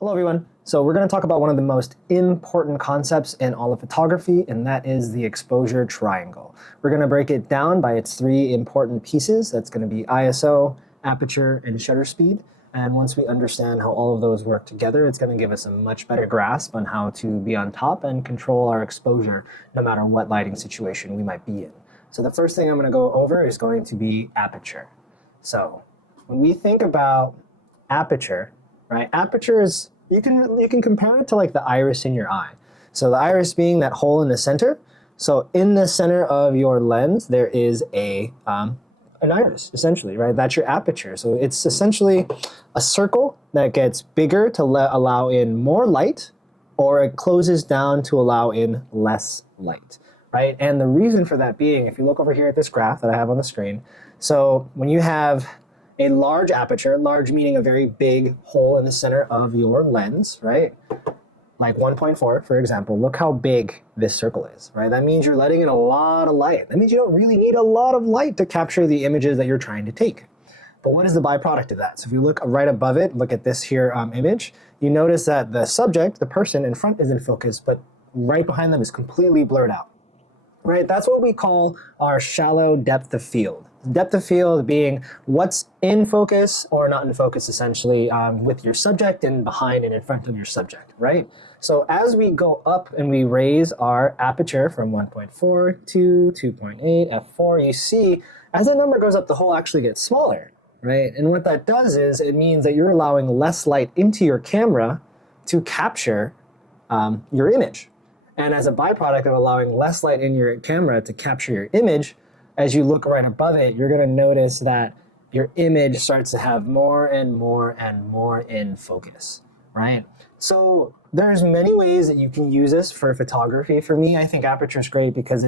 Hello everyone. So we're going to talk about one of the most important concepts in all of photography, and that is the exposure triangle. We're going to break it down by its three important pieces. That's going to be ISO, aperture, and shutter speed. And once we understand how all of those work together, it's going to give us a much better grasp on how to be on top and control our exposure no matter what lighting situation we might be in. So the first thing I'm going to go over is going to be aperture. So when we think about aperture, right? Aperture is, you can compare it to like the iris in your eye. So the iris being that hole in the center. So in the center of your lens, there is an iris, essentially, right? That's your aperture. So it's essentially a circle that gets bigger to allow in more light, or it closes down to allow in less light, right? And the reason for that being, if you look over here at this graph that I have on the screen, so when you have a large aperture, large meaning a very big hole in the center of your lens, right? Like 1.4, for example, look how big this circle is, right? That means you're letting in a lot of light. That means you don't really need a lot of light to capture the images that you're trying to take. But what is the byproduct of that? So if you look right above it, look at this here image, you notice that the subject, the person in front is in focus, but right behind them is completely blurred out, right? That's what we call our shallow depth of field. Depth of field being what's in focus or not in focus, essentially, with your subject and behind and in front of your subject, right? So as we go up and we raise our aperture from 1.4 to 2.8, f4, you see as that number goes up, the hole actually gets smaller, right? And what that does is it means that you're allowing less light into your camera to capture your image. And as a byproduct of allowing less light in your camera to capture your image, as you look right above it, you're going to notice that your image starts to have more and more and more in focus, right? So there's many ways that you can use this for photography. For me, I think aperture is great because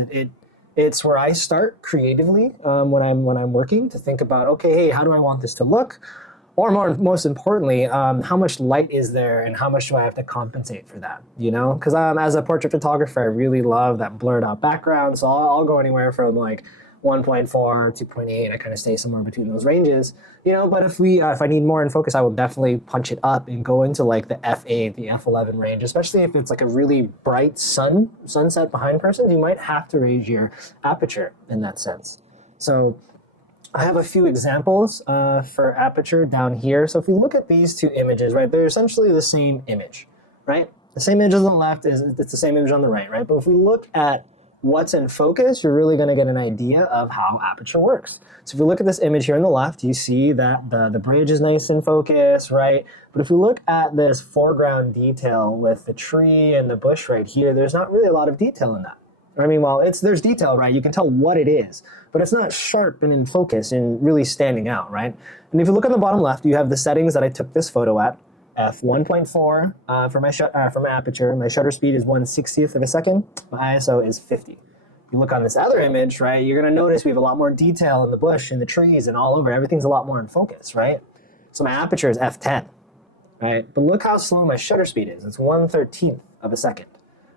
it's where I start creatively when I'm working to think about, okay, hey, how do I want this to look? Or most importantly, how much light is there and how much do I have to compensate for that, you know? Because as a portrait photographer, I really love that blurred out background. So I'll go anywhere from like 1.4, 2.8, I kind of stay somewhere between those ranges, you know, but if I need more in focus, I will definitely punch it up and go into like the f8, the f11 range, especially if it's like a really bright sunset behind person, you might have to raise your aperture in that sense. So I have a few examples for aperture down here. So if we look at these two images, right, they're essentially the same image, right? The same image on the left it's the same image on the right, right? But if we look at what's in focus, you're really going to get an idea of how aperture works. So if you look at this image here on the left, you see that the bridge is nice in focus, right? But if you look at this foreground detail with the tree and the bush right here, there's not really a lot of detail in that. I mean, well, there's detail, right? You can tell what it is, but it's not sharp and in focus and really standing out, right? And if you look on the bottom left, you have the settings that I took this photo at. f1.4 for my aperture. My shutter speed is 1/60th of a second. My ISO is 50. You look on this other image, right, you're going to notice we have a lot more detail in the bush and the trees and all over. Everything's a lot more in focus, right? So my aperture is f10, right? But look how slow my shutter speed is. It's 1/13th of a second.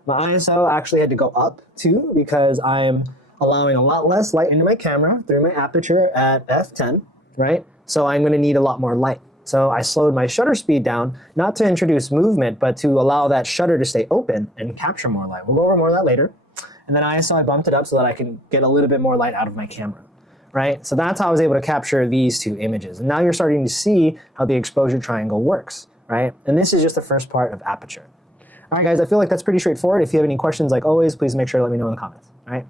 My ISO actually had to go up too because I'm allowing a lot less light into my camera through my aperture at f10, right? So I'm going to need a lot more light. So I slowed my shutter speed down, not to introduce movement, but to allow that shutter to stay open and capture more light. We'll go over more of that later. And then ISO, I bumped it up so that I can get a little bit more light out of my camera, right? So that's how I was able to capture these two images. And now you're starting to see how the exposure triangle works, right? And this is just the first part of aperture. All right, guys, I feel like that's pretty straightforward. If you have any questions, like always, please make sure to let me know in the comments, all right?